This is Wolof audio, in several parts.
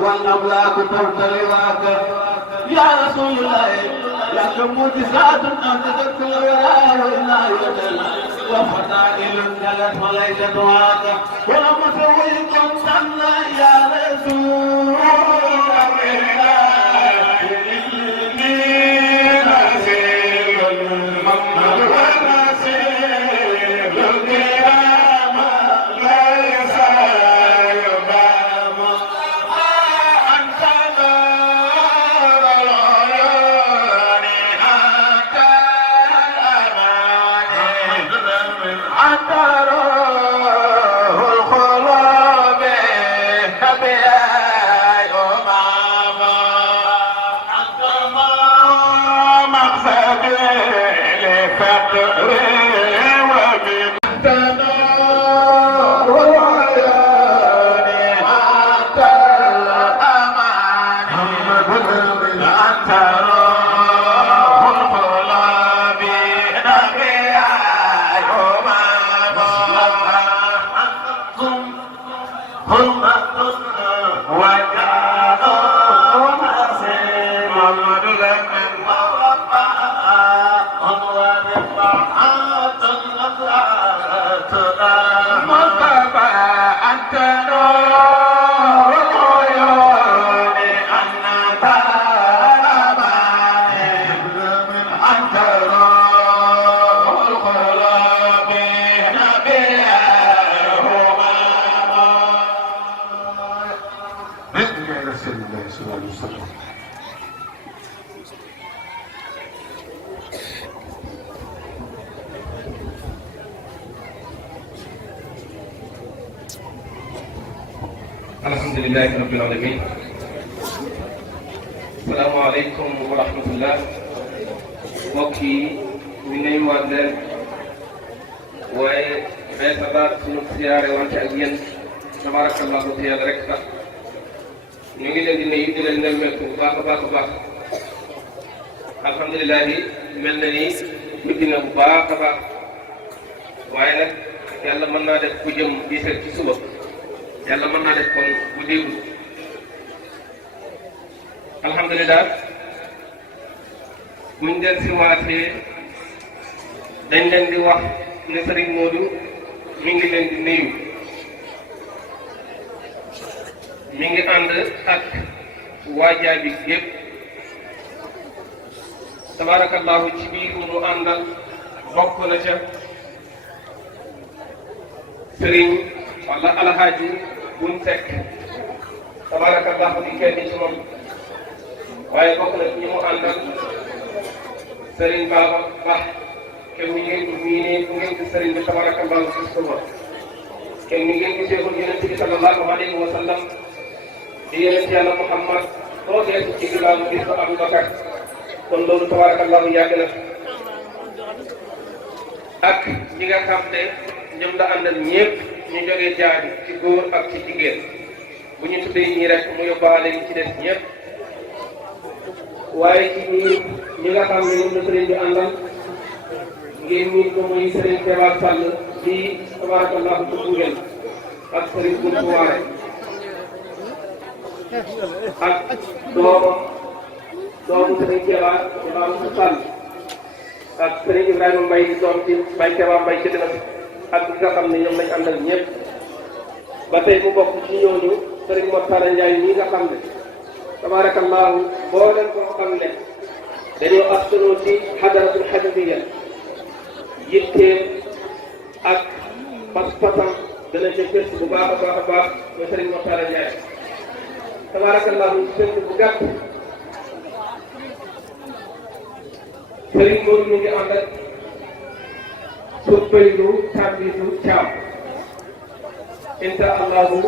والأملاك ترتلواك يا رسول الله لك معجزات أن تذكر ولا إلا يدل وفضائل جلت وليست واك ولما سويكم صلى يا رسول الله alhamdulillahi rabbil alamin assalaamu aleykum wa rahmatullah mbokk yi ñu nuyuwaat leen waaye beesabaat suñu siyaare wante ak yéen tabarakallahu te yàlla rek tax ñu ngi leen di nuyu di leen nemmeeku bu baax a baax a baax alhamdulilahi mel na ni guddi na bu baax a baax waaye nag yàlla mën naa def ku jëm di seet ci suba yàlla mën naa def kon bu déglu alhamdulilah buñ del si waatee dañ leen di wax ne Sëriñ Moodu mi ngi leen di nuyu mi ngi ànd ak waajaa bi gépp tabarakallahu ci biir ñu mu àndal bokk na ca sëriñ wala alhaaji buñ fekk tabarakallahu di kenn ci moom waaye bokk na ci ñi mu àndal sëriñ Baba Ba kenn mi ngeen miinee bu ngeen gis sëriñ bi tabarakallahu gis ko woon kenn mi ngeen giseekul yonent bi sallallahu alayhi wa sallam di yonent yàlla Muhammad soo geesu ci ginnaaw gis ko Abu Bakar kon loolu tabarakallahu yàgg na ak ñi nga xam ne ñoom la àndal ñëpp ñu jógee jaadi ci góor ak ci jigéen bu ñu tuddee ñii rek mu yóbbaale ñi ci des ñëpp waaye ci ñi nga xam ne ñoom la sëriñ bi àndal ngeen ñi ko muy sëriñ Keba Sall di tabarakallahu ci Koungheul ak sëriñ Gountou Waare ak doomu sëriñ Keba Sall ak sëriñ Ibrahima Mbaye di doom ci Baye Keba Mbaye ci dina ak ñi nga xam ne ñoom lañ àndal ñëpp ba tey mu bokk ci ñooñu sëriñ Mottara Ndiaye ñi nga xam ne tabarakallahu boo leen ko xam ne dañoo askanoo ci xadaratul xabibiya yitteem ak pas-pasam dana ca gëstu bu baax a baax a baax mooy sëriñ Mottara Ndiaye tabarakallahu sëriñ bu gàtt sëriñ Modou mi ngi ànd ak Soppaylu Tambitu Thiam insha allahu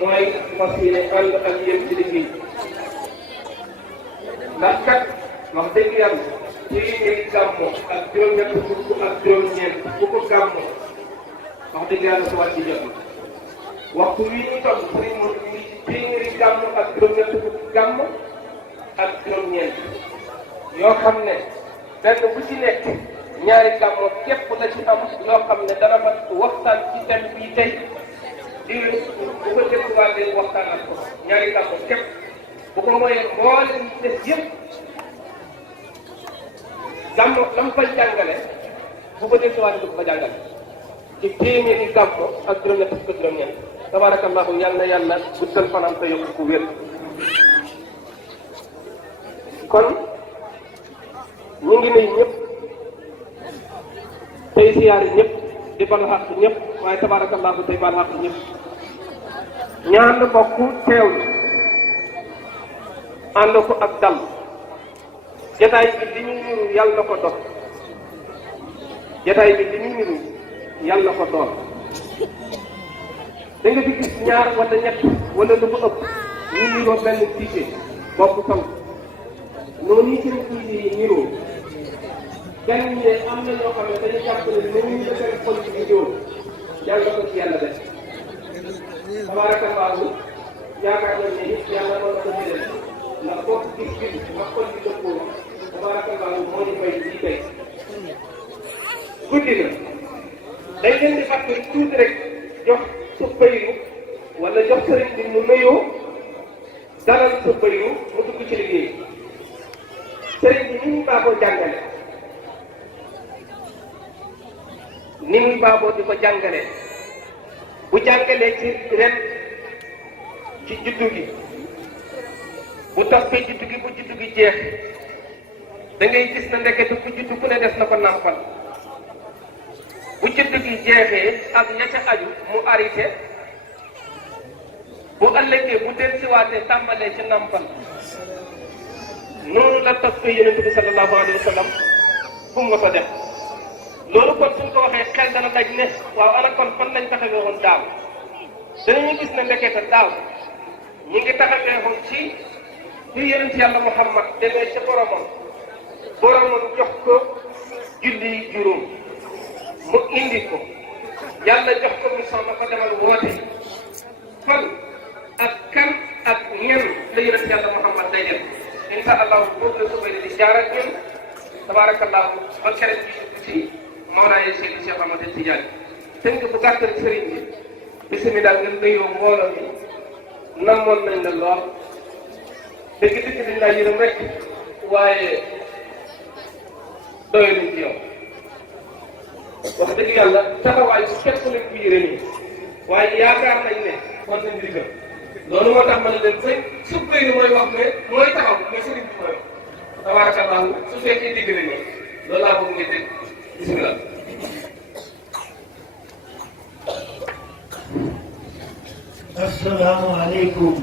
mooy fas yéene ànd ak yéen ci liggéey ndax kat wax dëgg yàlla téeméeri gàmmo ak juróom-ñett fukk ak juróom-ñeent bu ko gàmmo wax dëgg yàlla su wàcc jot waxtu wi ñu toll sëriñ Modou mi ngi ci téeméeri gàmmo ak juróom-ñett fukk gàmmo ak juróom-ñeent yoo xam ne benn bu ci nekk ñaari gàmmo képp la ci am yoo xam ne dana mat waxtaan ci thème bii tey di bu ko dégluwaatee waxtaan ak ko ñaari gàmmo képp bu ko mooyee mboolem ñi des yëpp gàmmo la mu fay jàngale bu ko dégluwaatee du ko fa jàngale ci téeméeri gàmmo ak juróom-ñett fukk juróom-ñeent tabarakallahu yal na yàlla guddal fanam te yokk ku wér kon ñu ngi nuyu ñëpp tey siyaari ñëpp di balu xaq ñëpp waaye tabarakallahu tey balu xaq ñëpp ñaan bokk teewlu ànd ko ak dal jataay bi li ñu niru yàlla na ko dox jataay bi li ñu niru yàlla na ko doon da nga fi gis ñaar wala ñett wala lu ko ëpp ñu niroo benn tiise bokk taw noonu yi seen tiise yi niroo gan ñi ne am na ñoo xam ne dañuy jàpp ne nañu ñu defee politique yi ñëw yàlla ko ci yàlla def tabarakallahu yaakaar nañ ne it yàlla mën na ko ci def ndax bokk gis-gis ak politique dëppoo tabarakallahu moo ñu fay lii tey guddi na dañ leen di fàttali tuuti rek jox sa bayru wala jox sëriñ bi mu nuyoo dalal sa bayru mu dugg ci liggéey sëriñ bi ni ñu baaxoo jàngale ni muy baaboo di ko jàngale bu jàngalee ci ren ci juddu gi bu toppee juddu gi bu juddu gi jeex da ngay gis na ndekete ku juddu ku ne des na ko nàmpal bu juddu gi jeexee ak ña ca aju mu arrêté bu ëllëgee bu dellusiwaatee tàmbalee ci nàmpal noonu la toppee yonent bi sallallahu alayhi wa sallam fu mu nga ko def loolu kon suñ ko waxee xel dana daj ne waaw ana kon fan lañ taxawee woon daaw danañu gis ne ndekete daaw ñi ngi taxawee woon ci fi yonent yàlla Muhammad demee ca boromam jox ko julli juróom mu indi ko yàlla jox ko mission ba ko demal woote fan ak kan ak ñen la yonent yàlla Muhammad day def insha allahu boobu la subay di jaar ak ñun tabarakallahu ba keneen ci Mawlaay Cheikh Ahmad Tidiane tënk bu gàttal sëriñ bi bisimilah ngeen nuyoo mbooloo mi namoon nañ la lool dëgg-dëgg dañ laa yërëm rek waaye doyaluñ ci yow wax dëgg yàlla taxawaay bu képp lañ ko yërëm nii waaye yaakaar nañ ne kon seen ndigal loolu moo tax ma ne leen fay su bëri mooy wax ne mooy taxaw mais sëriñ bi mooy wax tabarakallahu su fekkee digg nañ loolu laa bëgg ngeen dégg bisimilah. asalaamaaleykum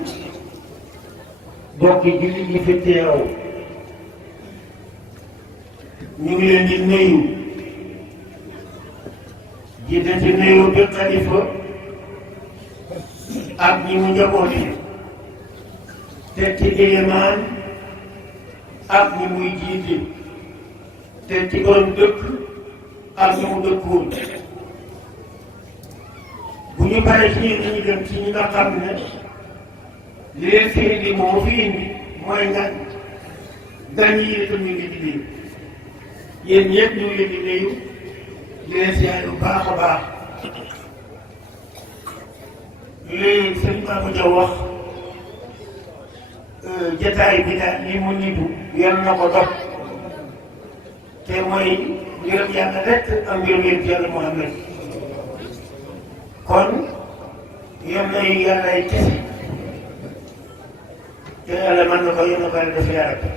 mbokki jullit yi fi teew ñu ngi leen di nuyu jiite ci nuyu bi xalifa ak ñi mu njaboote te ci ilimaan ak ñi muy jiite te ci doon dëkk ak ñu mu dëkkuwul bu ñu paree ci ñun dañuy dem ci ñi nga xam ne li leen fi indi moo fi indi mooy ngan gan yi itam ñu ngi di nuyu yéen ñëpp ñu ngi leen di nuyu di leen siyaare bu baax a baax léegi sëñ Baba Diaw wax jataay bi daal li mu nidu yal na ko dox te mooy mbiram yàlla rek ak mbiram yàlla Muhammad kon yal na yàlla ay kese te yàlla mën na ko yal na ko yàlla def yàlla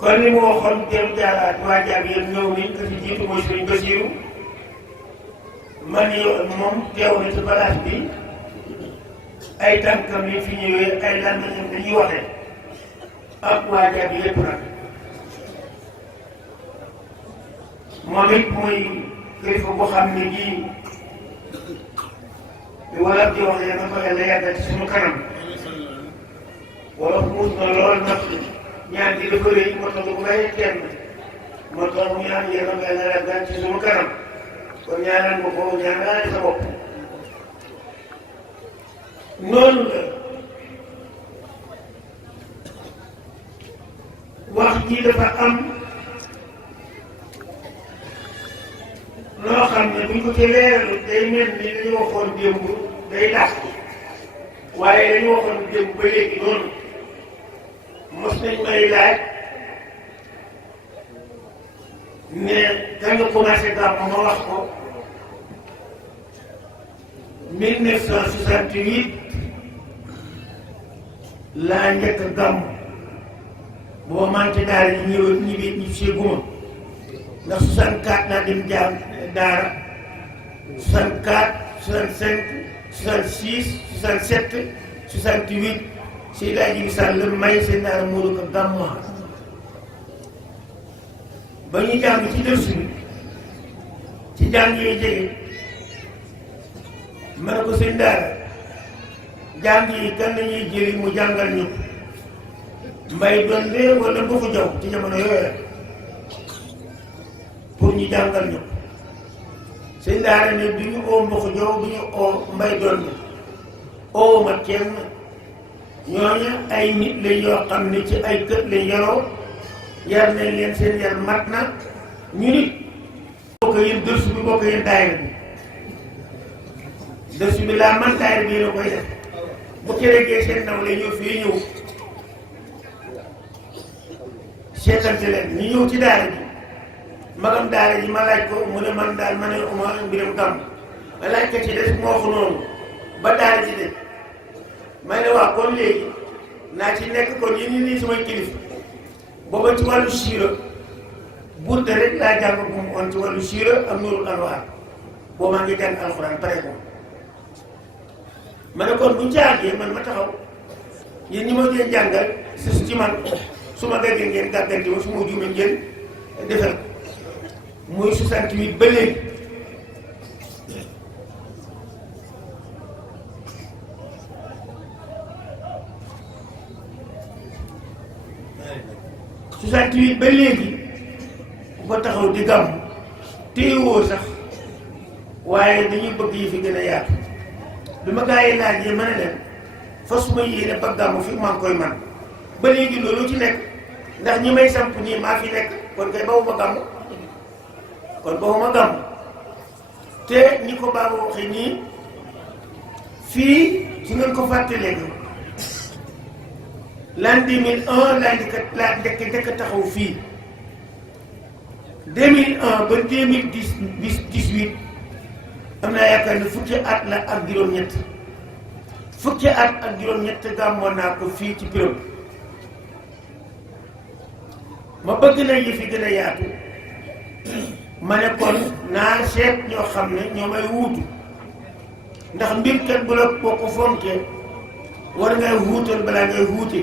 kon li mu waxoon jëm jaaraat waa jaab yëpp ñëw nañ ko ci jiitu mooy Sëriñ Basiru man yow moom teew na ci balaas bi ay tànkam yi fi ñëwee ay làmmiñam dañuy waxee ak waa jaab yëpp nag moom it muy kilifa boo xam ne ji li wala di wax ne na ko yàlla yàggal ci suñu kanam wala muus na lool nag ñaan gi dafa rëy moo tax du ko bàyyi kenn moo tax mu ñaan yéen a yàlla yàggal ci suñu kanam kon ñaanal ma ko ñaanal sa bopp noonu la wax ji dafa am loo xam ne buñ ko ci leeralu day mel ni dañu waxoon démb day dàq waaye dañu waxoon démb ba léegi noonu mos nañ may laaj ne da nga commencé gàmmu ma wax ko 1968 laa njëkk a gàmmu boo man ci daara ji ñibbi seeguma ndax 64 laa dem jaam daara 64 65 66 67 68 si laa ji bisal la may seen daara muuru ko gàmmu ba ñu jàng ci dërsu bi ci jàng yi jege ma ne ko seen daara jàng yi kan lañuy jëli mu jàngal ñu mbay doon lee wala bu ko jaw ci jamono yooyu pour ñu jàngal ñu seen daara ne du ñu oo mboq jow du ñu oo mbay doon oo ma kenn ñooñu ay nit lañ yoo xam ne ci ay kër lañ yaroo yar nañ leen seen yar mat na ñu nit bokk yéen dërsu bi bokk yéen daayira bi dërsu bi laa man daayira bi yéen a koy def bu keregee seen naw la ñëw fii ñëw seetante leen ñu ñëw ci daara ji magam daara ji ma laaj ko mu ne man daal ma ne uma mbiram gàmm ma laaj ko ci des moo ko noonu ba daara ji de may ne waa kon léegi naa ci nekk kon yéen ñi nii samay kilifa booba ci wàllu siira burda rek laa jàng bu mu on ci wàllu siira ak nurul anwaar boo maa ngi jàng alxuraan pare ko ma ne kon bu caagee man ma taxaw yéen ñi ma ngeen jàngal si ci man su ma gaggee ngeen gàgganti ma su ma juumee ngeen defal muy 68 ba léegi ba léegi ba taxaw di gàmm téyewoo sax waaye dañuy bëgg yi fi gën a yaatu bi ma gaa yi laajee ma ne leen fas ma yéene ba gàmm fi maa ngi koy man ba léegi loolu ci nekk ndax ñi may samp nii maa fi nekk kon kay bawu ma gàmm kon bawu ma gàmm te ñi ko baaba waxee nii fii su ngeen ko fàttalee ko l'an 2001 laa njëkk taxaw fii 2001 ba 2018 am naa yaakaar ne fukki at la ak juróom-ñett fukki at ak juróom-ñett gàmmoon naa ko fii ci bureau ma bëgg na yi fi gën a yaatu ma ne kon naa seet ñoo xam ne ñoo may wuutu ndax mbir kat bu la boo ko fonkee war ngay wuutal balaa ngay wuute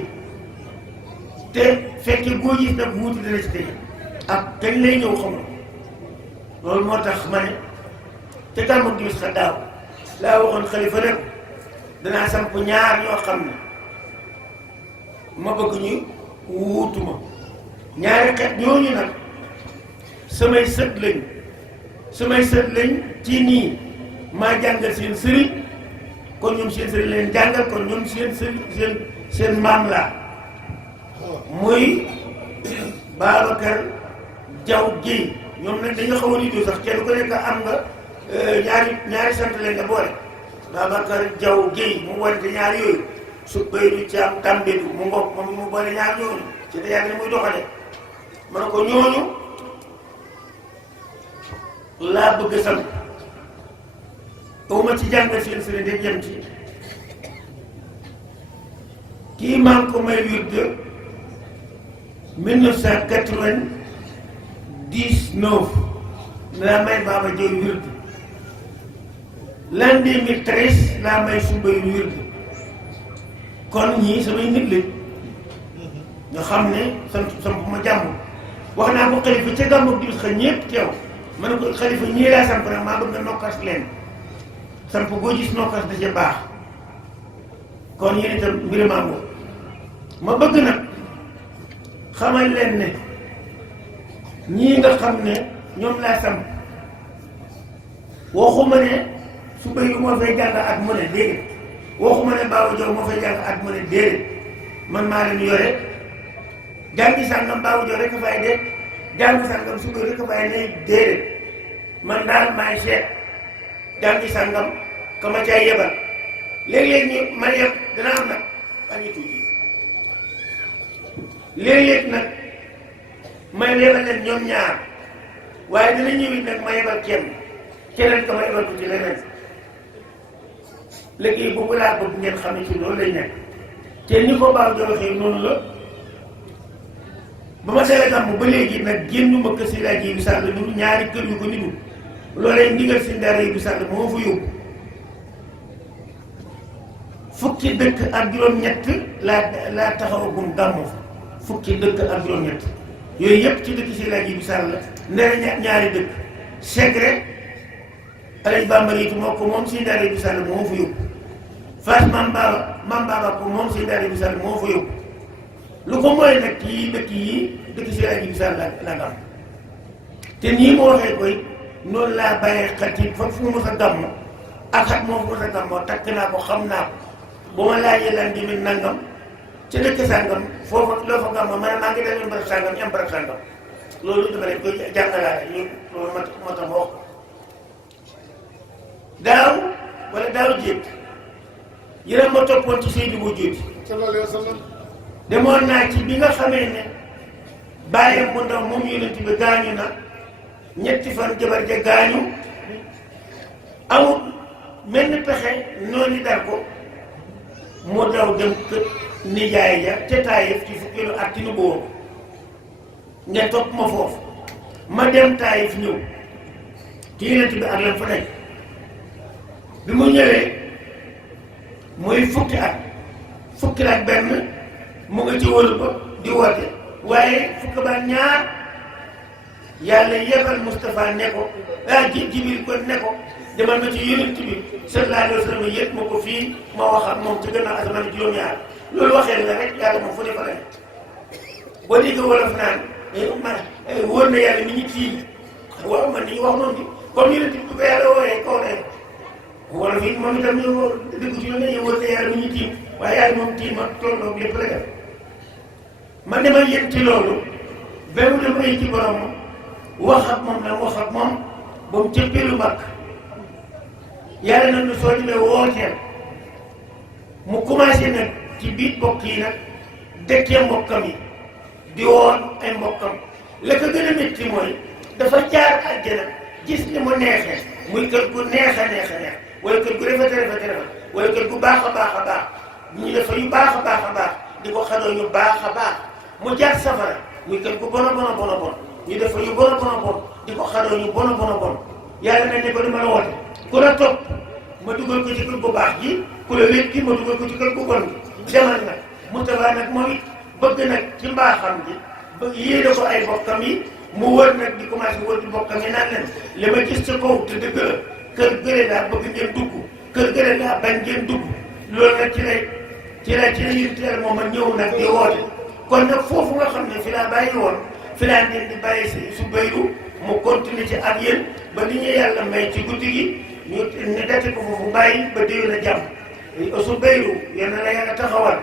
te fekke boo gis nag wuuti dana ci tege ak kañ lay ñëw xamul loolu moo tax ma ne te gàmmu diis xa daaw laa waxoon xalifa rek danaa samp ñaar ñoo xam ne ma bëgg ñu wuutu ma ñaari xeet ñooñu nag samay sët lañ ci nii maa jàngal seen sëriñ kon ñoom seen sëriñ leen jàngal kon ñoom seen maam laa muy Babacar Diaw Guèye ñoom nag dañu xaw a nitoo sax kenn ku nekk am nga ñaari sant leen nga boole Babacar Diaw Guèye mu wante ñaari yooyu su baydu caam tàmbedu mu ngoog moom mu boole ñaar ñooñu ci te yàlla ni muy doxale ma ne ko ñooñu laa bëgg sant ma ci jàngal seen sëriñ de jëm ci kii maa ngi ko may wird 1999 laa may Baba Diaw wird l'an 2013 laa may Soumbédioune wird kon ñii samay nit lañ nga xam ne samp ma jàmm wax naa ko xalifa ca gàmmu di xa ñépp teew ma ne ko xalifa ñii laa samp nag maa bëgg nga nokkas leen samp boo gis nokkas da ca baax kon yéen itam mbiramaa ngoo ma bëgg nag xamal leen ne ñii nga xam ne ñoom laa samp waxuma ne Soumbédioune moo fay jàng at mu ne déedéet waxuma ne Baba Diaw moo fay jàng at mu ne déedéet man maa leen yore jàngi sàngam Baba Diaw rek a fay de jàngi sàngam Soumbédioune rek a fay ne déedéet man daal maay seet jàngi sàngam ka ma caay yebal léeg-léeg ñu man yeb dana am nag añu tuuti léeg-léeg nag may yebal leen ñoom ñaar waaye dina ñëwit nag ma yebal keneen ka ma yebal ko ci leneen léegi boobu laa bëgg ngeen xam ne ci loolu lay nekk te ni ko Baba Diaw waxee noonu la ba ma dalee gàmm ba léegi nag génnuma kër si laaj yi bi sàll lu ñaari kër yu ko nitu loolee ndigal si dara yi bi sàll moo fa yóbbu fukki dëkk ak juróom-ñett laa taxawagum gàmmu fa fukki dëkk ak juróom-ñett yooyu yëpp ci dëkk si laaj yi bi sàll ndere ñaari dëkk Segre Alaaji Bamba Yitu moo ko moom si dara yi bi sàll moo fa yóbbu Fass Mam Baba ko moom si dara yi bi sàll moo fa yóbbu lu ko mooy nag kii dëkk si laaj yi bi sàll la gàmm te nii moo waxee koy noonu laa bàyyee xel ci fa fu mu mos a gàmm ak xat moo fu mos a gàmmoo takk naa ko xam naa ko bu ma laajee lan di mit nangam ci dëkk sàngam foofa loo fa gàmmoo ma ne maa ngi demoon barab sàngam am barab sàngam loolu dama leen koy jàngalaale ñu loolu moo tax ma wax ko daaw wala daaw jéeg yéen ma toppoon ci Seydou Bou Diop sallallahu alayhi wa sallam demoon naa ci bi nga xamee ne bàyyam bu ndaw moom yonent bi gaañu na ñetti fan jabar ja gaañu amul mel ni pexe noonu dar ko mu daw dem kër nijaay ja ca Taayif ci fukkeelu at ci nu boobu nga topp ma foofu ma dem Taayif ñëw ci yonent bi ak lam fa nekk bi mu ñëwee muy fukki at benn mu nga ci wóolu ba di woote waaye fukk ba ñaar yàlla yebal Moustapha ne ko Jibril ko ne ko demal ma ci yonent bi sallallahu alayhi wa sallam yëpp ma ko fii ma wax ak moom ci gannaaw asamaan juróom-ñaar loolu waxee la rek yàlla moom fu ne fa la boo déggee wolof naan wóor na yàlla mi ñu tiim waaw man ni wax noonu bi comme yonent bi bu ko yàlla wooyee kaw ne wolof yi moom itam ñu dëgg ci lu ne wóor na yàlla mi ñu tiim waaye yàlla moom tiim ma tolloog lépp la def man dama yëg ci loolu ba mu dem ay ci borom wax ak moom nag wax ak moom ba mu cëppeelu mbàkk yàlla nag soo demee wooteel mu commencé nag ci biir mbokk yi nag dëkkee mbokkam yi di woon ay mbokkam la ko gën a métti mooy dafa jaar àjjana gis ni mu neexee muy kër gu neex a neex a neex wala kër gu rafet a rafet a rafet wala kër gu baax a baax a baax ñu defa yu baax a baax a baax di ko xadoo ñu baax a baax mu jaar safara muy kër gu bon a bon a bon a bon ñu defa yu bon a bon a bon di ko xadoo ñu bon a bon a bon yàlla nañ ne ko di mën a woote ku la topp ma dugal ko ci kër bu baax gi ku la wét gi ma dugal ko ci kër bu bon gi demal nag Moustapha nag moom it bëgg nag ci mbaaxam gi bëgg yéene ko ay bokkam yi mu wër nag di commencé wër di bokkam yi naan leen li ma gis ca kaw te dëgg la kër gële laa bëgg ngeen dugg kër gële laa bañ ngeen dugg loolu nag ci la yénteel moom a ñëw nag di woote kon nag foofu nga xam ne fi laa bàyyi woon fi laa leen di bàyyi si Soumbédioune mu continuer ci ak yéen ba li ñu yàlla may ci guddi gi ñu dete ko foofu bàyyi ba déwén a jàmm su bayru yal na la yàlla taxawal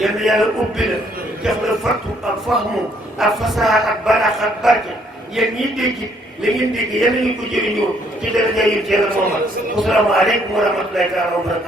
yal na yàlla ubbi la jox la fattu ak fahmu ak fasaha ak balaax ak barke yéen ñiy dégg li ngeen dégg yal nañu ko jëriñoo ci daraja yu teel a moomal asalaamaaleykum wa rahmatulahi taala wa barakaatu